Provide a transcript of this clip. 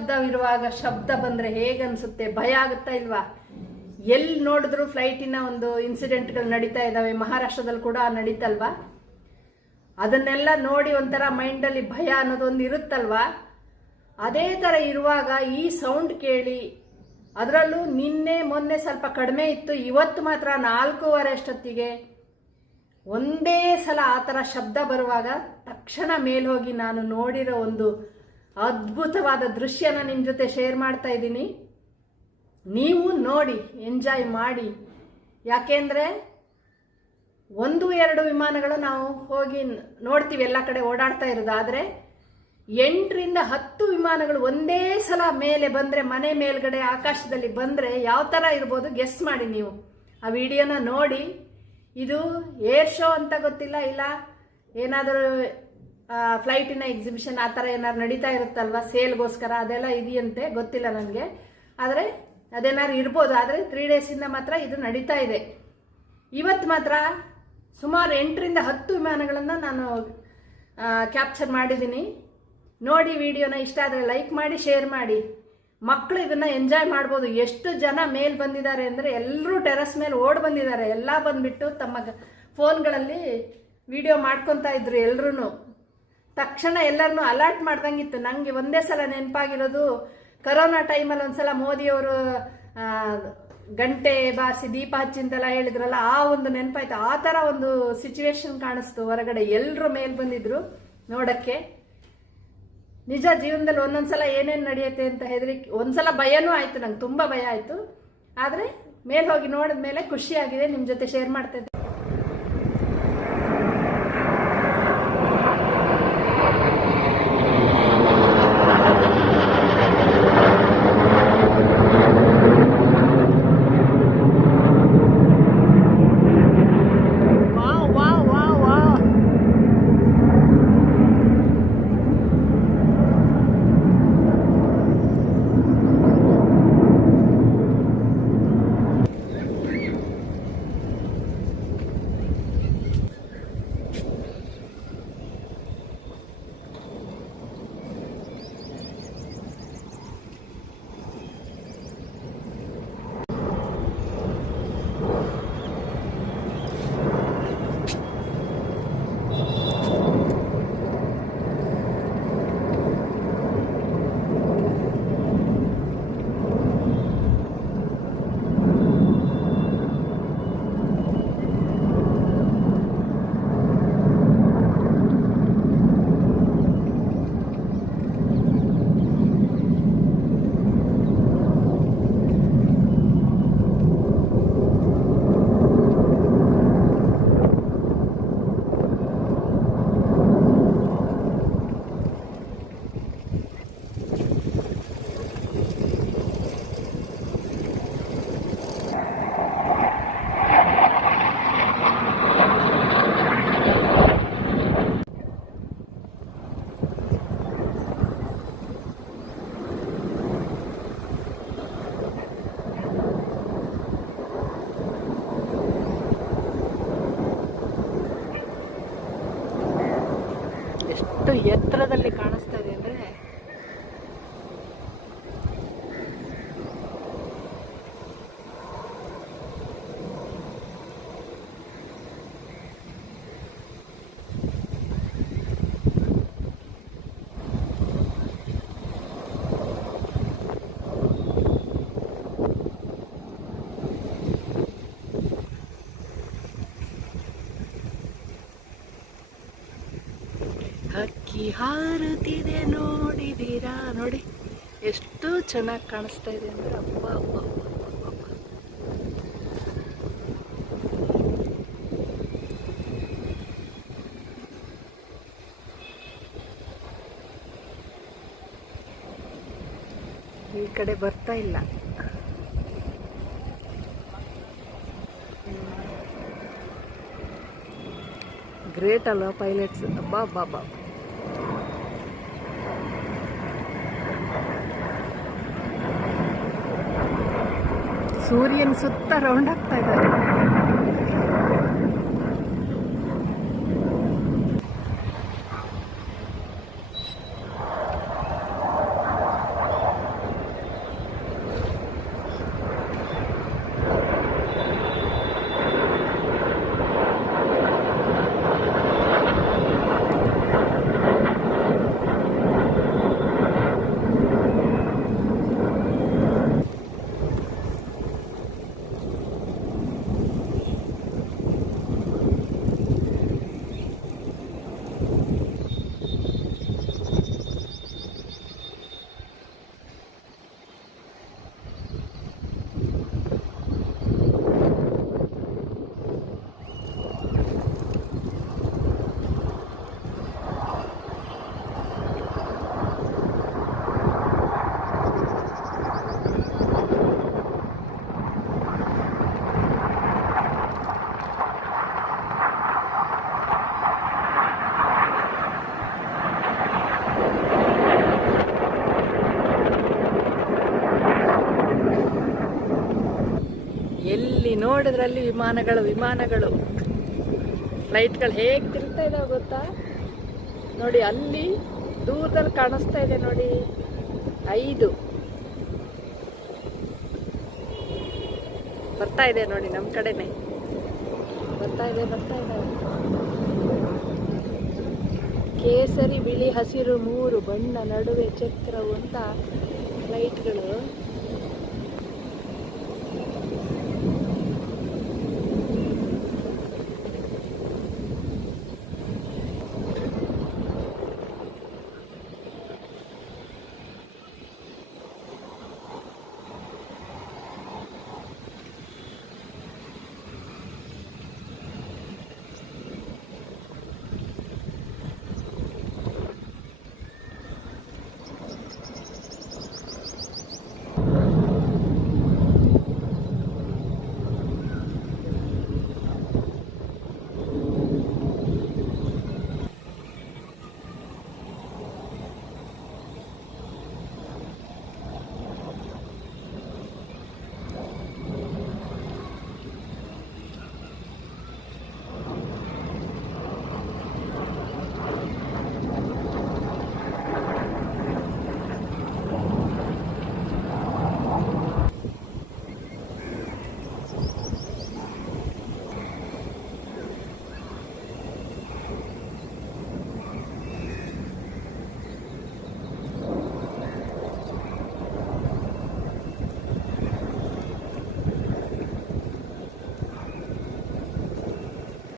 ಶಬ್ದವಿರುವಾಗ ಶಬ್ದ ಬಂದ್ರೆ ಹೇಗನ್ಸುತ್ತೆ, ಭಯ ಆಗುತ್ತಾ ಇಲ್ವಾ? ಎಲ್ಲಿ ನೋಡಿದ್ರು ಫ್ಲೈಟಿನ ಒಂದು ಇನ್ಸಿಡೆಂಟ್ಗಳು ನಡೀತಾ ಇದಾವೆ. ಮಹಾರಾಷ್ಟ್ರದಲ್ಲಿ ಕೂಡ ನಡೀತಲ್ವಾ? ಅದನ್ನೆಲ್ಲ ನೋಡಿ ಒಂಥರ ಮೈಂಡಲ್ಲಿ ಭಯ ಅನ್ನೋದೊಂದು ಇರುತ್ತಲ್ವಾ? ಅದೇ ಥರ ಇರುವಾಗ ಈ ಸೌಂಡ್ ಕೇಳಿ, ಅದರಲ್ಲೂ ನಿನ್ನೆ ಮೊನ್ನೆ ಸ್ವಲ್ಪ ಕಡಿಮೆ ಇತ್ತು, ಇವತ್ತು ಮಾತ್ರ 4:15 ಅಷ್ಟೊತ್ತಿಗೆ ಒಂದೇ ಸಲ ಆ ಥರ ಶಬ್ದ ಬರುವಾಗ ತಕ್ಷಣ ಮೇಲೆ ಹೋಗಿ ನಾನು ನೋಡಿರೋ ಒಂದು ಅದ್ಭುತವಾದ ದೃಶ್ಯನ ನಿಮ್ಮ ಜೊತೆ ಶೇರ್ ಮಾಡ್ತಾ ಇದ್ದೀನಿ. ನೀವು ನೋಡಿ ಎಂಜಾಯ್ ಮಾಡಿ. ಯಾಕೆಂದರೆ 1-2 ವಿಮಾನಗಳು ನಾವು ಹೋಗಿ ನೋಡ್ತೀವಿ, ಎಲ್ಲ ಕಡೆ ಓಡಾಡ್ತಾ ಇರೋದು. ಆದರೆ 8ರಿಂದ 10 ವಿಮಾನಗಳು ಒಂದೇ ಸಲ ಮೇಲೆ ಬಂದರೆ, ಮನೆ ಮೇಲ್ಗಡೆ ಆಕಾಶದಲ್ಲಿ ಬಂದರೆ ಯಾವ ಥರ ಇರ್ಬೋದು ಗೆಸ್ ಮಾಡಿ ನೀವು. ಆ ವಿಡಿಯೋನ ನೋಡಿ. ಇದು ಏರ್ ಶೋ ಅಂತ ಗೊತ್ತಿಲ್ಲ, ಇಲ್ಲ ಏನಾದರೂ ಫ್ಲೈಟಿನ ಎಕ್ಸಿಬಿಷನ್ ಆ ಥರ ಏನಾದ್ರು ನಡೀತಾ ಇರುತ್ತಲ್ವ, ಸೇಲ್ಗೋಸ್ಕರ ಅದೆಲ್ಲ ಇದೆಯಂತೆ, ಗೊತ್ತಿಲ್ಲ ನನಗೆ. ಆದರೆ ಅದೇನಾದ್ರು ಇರ್ಬೋದು. ಆದರೆ 3 ಡೇಸಿಂದ ಮಾತ್ರ ಇದು ನಡೀತಾ ಇದೆ. ಇವತ್ತು ಮಾತ್ರ ಸುಮಾರು 8ರಿಂದ 10 ವಿಮಾನಗಳನ್ನು ನಾನು ಕ್ಯಾಪ್ಚರ್ ಮಾಡಿದ್ದೀನಿ. ನೋಡಿ ವಿಡಿಯೋನ. ಇಷ್ಟ ಆದರೆ ಲೈಕ್ ಮಾಡಿ, ಶೇರ್ ಮಾಡಿ. ಮಕ್ಕಳು ಇದನ್ನು ಎಂಜಾಯ್ ಮಾಡ್ಬೋದು. ಎಷ್ಟು ಜನ ಮೇಲೆ ಬಂದಿದ್ದಾರೆ ಅಂದರೆ ಎಲ್ಲರೂ ಟೆರಸ್ ಮೇಲೆ ಓಡ್ ಬಂದಿದ್ದಾರೆ. ಎಲ್ಲ ಬಂದುಬಿಟ್ಟು ತಮ್ಮ ಫೋನ್ಗಳಲ್ಲಿ ವಿಡಿಯೋ ಮಾಡ್ಕೊತಾ ಇದ್ರು ಎಲ್ಲರೂ. ತಕ್ಷಣ ಎಲ್ಲರನ್ನೂ ಅಲರ್ಟ್ ಮಾಡ್ದಂಗಿತ್ತು. ನನಗೆ ಒಂದೇ ಸಲ ನೆನಪಾಗಿರೋದು, ಕರೋನಾ ಟೈಮಲ್ಲಿ ಒಂದ್ಸಲ ಮೋದಿಯವರು ಗಂಟೆ ಬಾರಿಸಿ ದೀಪ ಹಚ್ಚಿಂತೆಲ್ಲ ಹೇಳಿದ್ರಲ್ಲ, ಆ ಒಂದು ನೆನಪಾಯ್ತು. ಆ ಥರ ಒಂದು ಸಿಚುವೇಶನ್ ಕಾಣಿಸ್ತು ಹೊರಗಡೆ. ಎಲ್ಲರೂ ಮೇಲೆ ಬಂದಿದ್ರು ನೋಡೋಕ್ಕೆ. ನಿಜ ಜೀವನದಲ್ಲಿ ಒಂದೊಂದ್ಸಲ ಏನೇನು ನಡೆಯುತ್ತೆ ಅಂತ ಹೆದರಿಕೆ, ಒಂದ್ಸಲ ಭಯನೂ ಆಯಿತು, ನಂಗೆ ತುಂಬ ಭಯ ಆಯಿತು. ಆದರೆ ಮೇಲೆ ಹೋಗಿ ನೋಡಿದ ಮೇಲೆ ಖುಷಿಯಾಗಿದೆ, ನಿಮ್ಮ ಜೊತೆ ಶೇರ್ ಮಾಡ್ತಾ ಇದ್ದೆ. ಎಷ್ಟು ಎತ್ತರದಲ್ಲಿ ಕಾಣಿಸ್ತಾ ಇದೆ ಅಂದರೆ, ಹಕ್ಕಿ ಹಾರುತ್ತಿದೆ ನೋಡಿದ್ದೀರಾ? ನೋಡಿ ಎಷ್ಟು ಚೆನ್ನಾಗಿ ಕಾಣಿಸ್ತಾ ಇದೆ ಅಂದರೆ, ಅಪ್ಪ ಅಪ್ಪ ಅಪ್ಪ. ಈ ಕಡೆ ಬರ್ತಾ ಇಲ್ಲ. ಗ್ರೇಟ್ ಅಲ್ವಾ ಪೈಲಟ್ಸ್? ಅಬ್ಬಾ ಅಬ್ಬಾ ಅಬ್ಬಾ. ಸೂರ್ಯನ ಸುತ್ತ ರೌಂಡ್ ಆಗ್ತಾ ಇದ್ದಾರೆ. ಎಲ್ಲಿ ನೋಡಿದ್ರಲ್ಲಿ ವಿಮಾನಗಳು ಫ್ಲೈಟ್ಗಳು ಹೇಗೆ ತಿರುಗ್ತಾ ಇದಾವೆ ಗೊತ್ತಾ? ನೋಡಿ ಅಲ್ಲಿ ದೂರದಲ್ಲಿ ಕಾಣಿಸ್ತಾ ಇದೆ ನೋಡಿ, 5 ಬರ್ತಾ ಇದೆ ನೋಡಿ, ನಮ್ಮ ಕಡೆನೆ ಬರ್ತಾ ಇದೆ. ಕೇಸರಿ, ಬಿಳಿ, ಹಸಿರು 3 ಬಣ್ಣ ನಡುವೆ ಚಕ್ರವು ಅಂತ ಫ್ಲೈಟ್ಗಳು